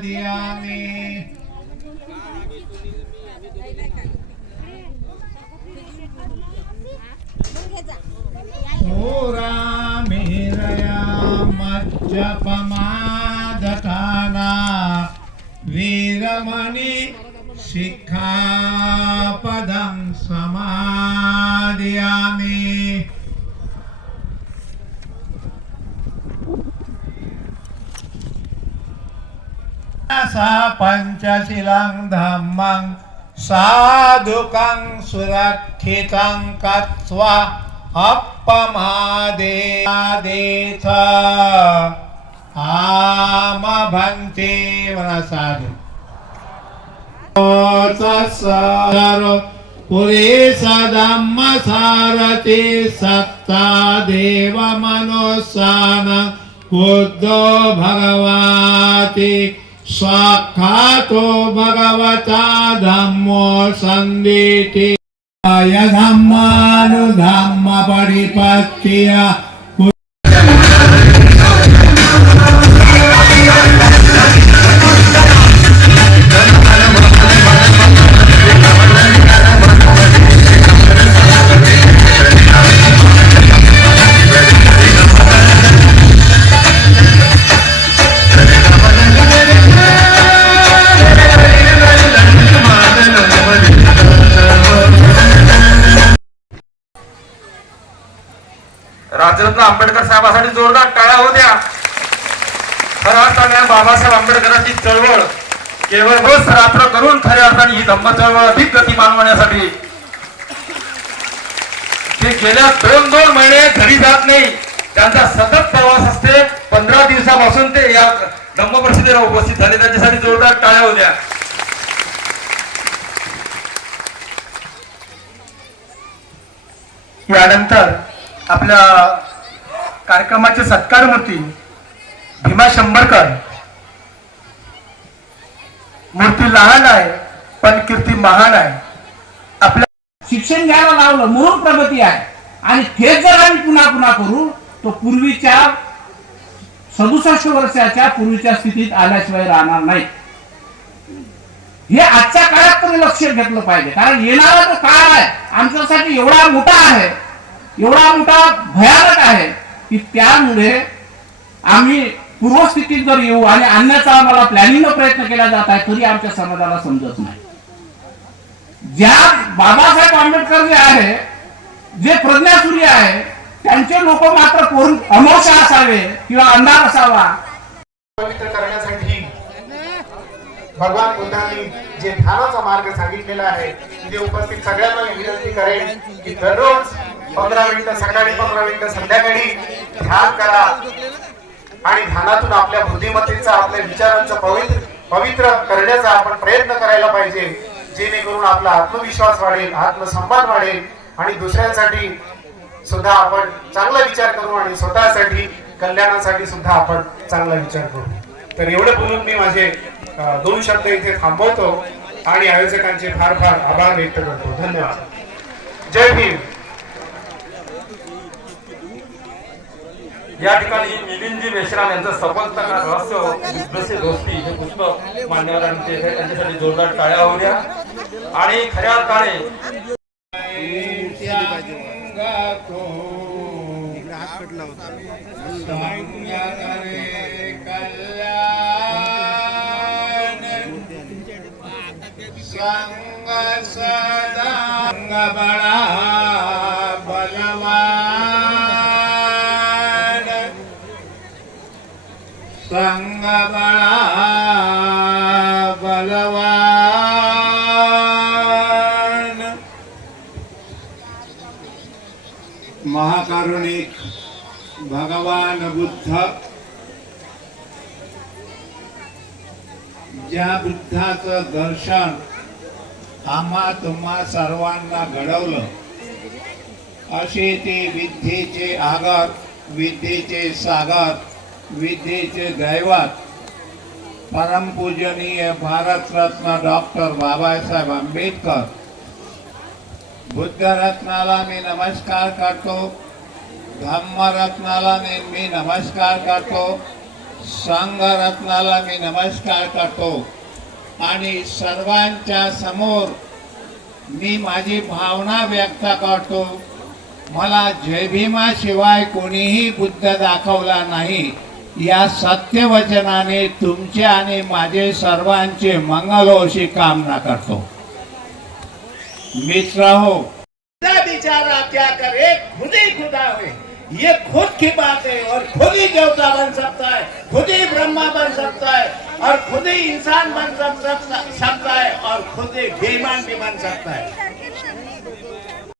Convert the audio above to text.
समाधियामि सूरामिरया मज्जपमादठाना वीरमणि शिक्षापदं समादियामि सा पंचशीलं धम्मं साधुकं सुरक्षितं कत्वा अपमादेश आमभन्ते मनसाधु पुरेश धम्म सारथि सत्ता देव मनोसान बुद्धो भगवति स्वाक्षातो भगवता धम्मो संदिति धम्मानुधम्म परिपत्तिय राजरत्न आंबेडकर साहेबांसाठी जोरदार टाळ्या होऊ द्या. खऱ्या अर्थाने बाबासाहेब आंबेडकरांची चळवळ केवळ रोज रात्र करून खऱ्या अर्थाने ही धम्म चळवळ अधिक गतिमान होण्यासाठी ते गेल्या दोन महिने घरी जात नाही. त्यांचा सतत प्रवास असते. 15 दिवसापासून ते या धम्म परिषदेला उपस्थित झाले. त्यांच्यासाठी जोरदार टाळ्या होऊ द्या. यानंतर आपल्या कार्यक्रमाचे सत्कार मूर्ती भीमा शंभरकर. मूर्ती लहान आहे पण कीर्ती महान आहे. आपल्या शिक्षण घ्यायला लावलं म्हणून प्रगती आहे. आणि तेच जर आम्ही पुन्हा पुन्हा करू तो पूर्वीच्या 67 वर्षाच्या पूर्वीच्या स्थितीत आल्याशिवाय राहणार नाही. हे आजच्या काळात तरी लक्ष घेतलं पाहिजे. कारण येणारा जो काळ आहे आमच्यासाठी एवढा मोठा आहे, एवढा मोठा भयानक आहे की त्यामुळे आम्ही पूर्वस्थितीत जर येऊ आणि आणण्याचा आम्हाला प्लॅनिंगने प्रयत्न केला जात आहे तरी आमच्या समाजाला समजत नाही. ज्या बाबासाहेब आंबेडकर जे आहे, जे प्रज्ञासूर्य आहे, त्यांचे लोक मात्र अमोशा असावे किंवा अंधार असावा. पवित्र करण्यासाठी भगवान बुद्धांनी जे ध्यानाचा मार्ग सांगितलेला आहे तिथे उपस्थित सगळ्यांना विनंती करेन की दररोज 15 मिनिटं सकाळी 15 मिनिटं संध्याकाळी ध्यान करा आणि ध्यानातून आपल्या बुद्धिमत्तेचा आपल्या विचारांचा पवित्र करण्याचा आपण प्रयत्न करायला पाहिजे. जेणेकरून आपला आत्मविश्वास वाढेल, आत्मसन्मान वाढेल आणि दुसऱ्यांसाठी सुद्धा आपण चांगला विचार करू आणि स्वतःसाठी कल्याणासाठी सुद्धा आपण चांगला विचार करू. तर एवढं बोलून मी माझे 2 शब्द इथे थांबवतो आणि आयोजकांचे फार फार आभार व्यक्त करतो. धन्यवाद. जय भीम. या ठिकाणी मिलिंदजी मेश्राम यांचं सफलता का रहस्य जसे दोस्ती हे पुस्तक मान्यवरांचे त्यांच्यासाठी जोरदार टाळ्या होऊ द्या. आणि खऱ्या अर्थाने संग सदा बळा बलवान संग बळा बलवान. महाकारुणिक भगवान बुद्ध, ज्या बुद्धाचं दर्शन आम्हा तुम्हा सर्वांना घडवलं, असे ते विद्येचे आगर, विद्येचे सागर, विद्येचे दैवत परमपूजनीय भारतरत्न डॉक्टर बाबासाहेब आंबेडकर बुद्धरत्नाला मी नमस्कार करतो. धम्मरत्नाला मी नमस्कार करतो. संघरत्नाला मी नमस्कार करतो आणि सर्वांच्या समोर मी माझी भावना व्यक्त करतो. मला जय भीमाशिवाय कोणीही बुद्ध दाखवला नाही या सत्यवचनाने तुमचे आणि माझे सर्वांचे मंगल हो अशी कामना करतो. मित्र हो, बेचारा क्या करे, खुद ही खुदा हुए. ये खुद की बात है और खुद ही देवता बन सकता है, खुद ही ब्रह्मा बन सकता है और खुद ही इंसान बन सकता है और खुद ही बेईमान भी बन सकता है.